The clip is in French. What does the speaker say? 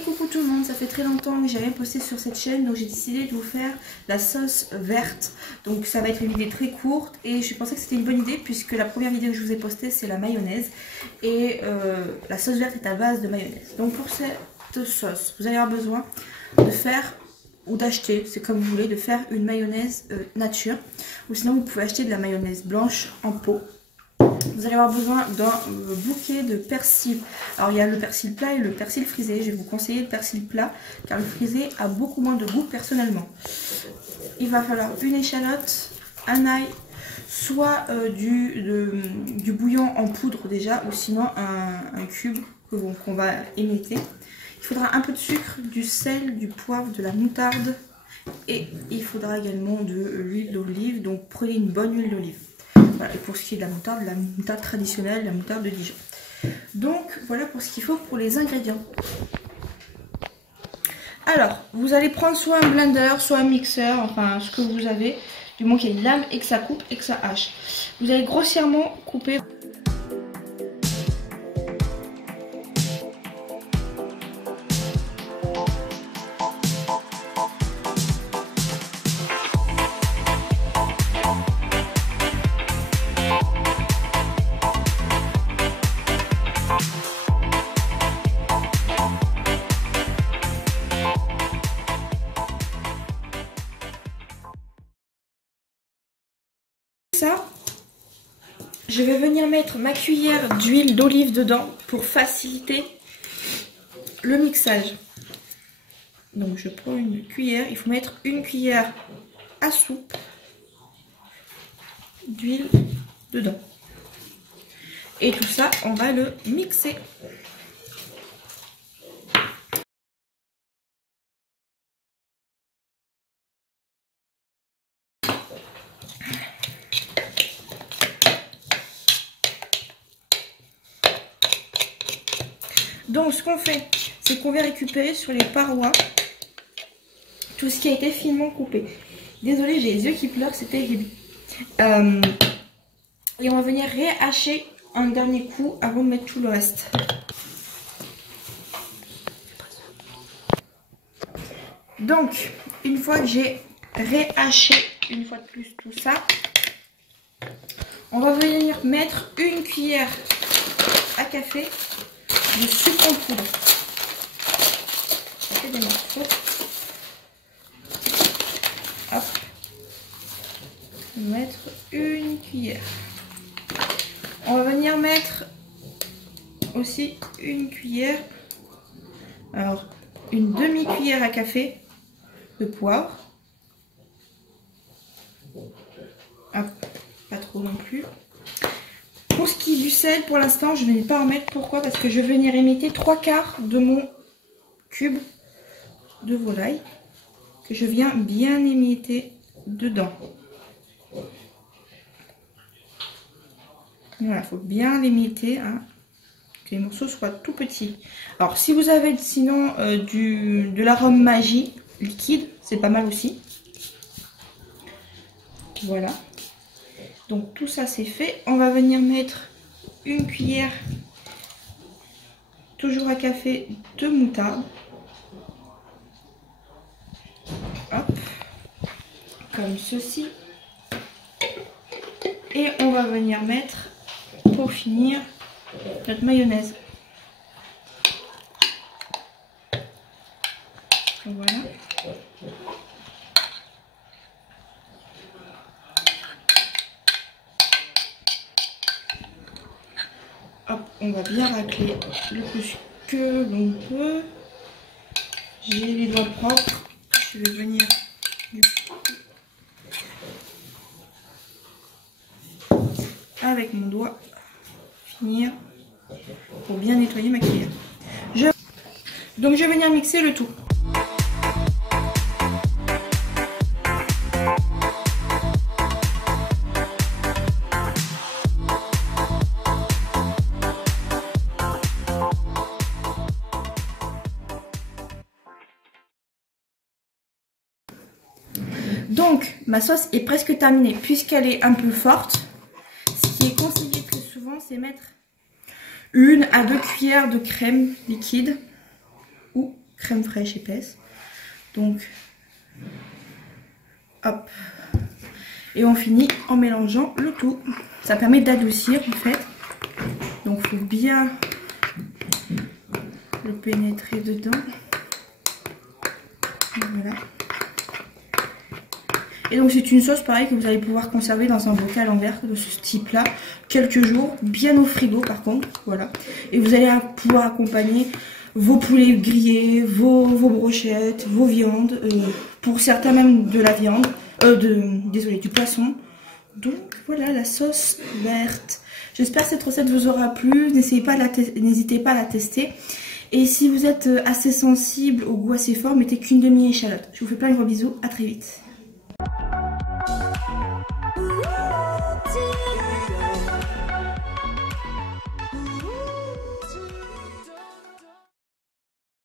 coucou tout le monde, ça fait très longtemps que j'ai rien posté sur cette chaîne, donc j'ai décidé de vous faire la sauce verte. Donc ça va être une vidéo très courte et je pensais que c'était une bonne idée puisque la première vidéo que je vous ai postée c'est la mayonnaise et la sauce verte est à base de mayonnaise. Donc pour cette sauce, vous allez avoir besoin de faire ou d'acheter, c'est comme vous voulez, de faire une mayonnaise nature ou sinon vous pouvez acheter de la mayonnaise blanche en pot. Vous allez avoir besoin d'un bouquet de persil. Alors il y a le persil plat et le persil frisé. Je vais vous conseiller le persil plat car le frisé a beaucoup moins de goût personnellement. Il va falloir une échalote, un ail, soit du bouillon en poudre déjà ou sinon un cube qu'on va émietter. Il faudra un peu de sucre, du sel, du poivre, de la moutarde et il faudra également de l'huile d'olive. Donc prenez une bonne huile d'olive. Voilà, et pour ce qui est de la moutarde traditionnelle, la moutarde de Dijon. Donc voilà pour ce qu'il faut pour les ingrédients. Alors, vous allez prendre soit un blender, soit un mixeur, enfin ce que vous avez, du moment qu'il y a une lame et que ça coupe et que ça hache. Vous allez grossièrement couper. Ça, je vais venir mettre ma cuillère d'huile d'olive dedans pour faciliter le mixage. Donc je prends une cuillère, il faut mettre une cuillère à soupe d'huile dedans. Et tout ça, on va le mixer. Donc ce qu'on fait, c'est qu'on va récupérer sur les parois tout ce qui a été finement coupé. Désolée, j'ai les yeux qui pleurent, c'est terrible. Et on va venir réhacher un dernier coup avant de mettre tout le reste. Donc, une fois que j'ai réhaché une fois de plus tout ça, on va venir mettre une cuillère à café de sucre en poudre. Ça fait des morceaux. Hop. On va mettre une cuillère. On va venir mettre aussi une cuillère. Alors, une demi-cuillère à café de poivre. Hop. Pas trop non plus. Pour ce qui est du sel, pour l'instant, je ne vais pas en mettre. Pourquoi? Parce que je vais venir émietter 3/4 de mon cube de volaille que je viens bien émietter dedans. Voilà, il faut bien l'émietter, hein, que les morceaux soient tout petits. Alors, si vous avez sinon de l'arôme magie liquide, c'est pas mal aussi. Voilà. Donc tout ça c'est fait. On va venir mettre une cuillère, toujours à café, de moutarde. Hop. Comme ceci. Et on va venir mettre, pour finir, notre mayonnaise. Voilà. Hop, on va bien racler le plus que l'on peut. J'ai les doigts propres. Je vais venir avec mon doigt finir pour bien nettoyer ma cuillère. Donc je vais venir mixer le tout. Donc, ma sauce est presque terminée puisqu'elle est un peu forte. Ce qui est conseillé très souvent, c'est mettre 1 à 2 cuillères de crème liquide ou crème fraîche épaisse. Donc, hop. Et on finit en mélangeant le tout. Ça permet d'adoucir en fait. Donc, il faut bien le pénétrer dedans. Voilà. Et donc c'est une sauce pareil que vous allez pouvoir conserver dans un bocal en verre de ce type là quelques jours, bien au frigo par contre, voilà. Et vous allez pouvoir accompagner vos poulets grillés, vos brochettes, vos viandes, pour certains même de la viande, désolé, du poisson. Donc voilà la sauce verte. J'espère que cette recette vous aura plu, n'hésitez pas à la tester. Et si vous êtes assez sensible au goût assez fort, mettez qu'une demi-échalote. Je vous fais plein de gros bisous, à très vite.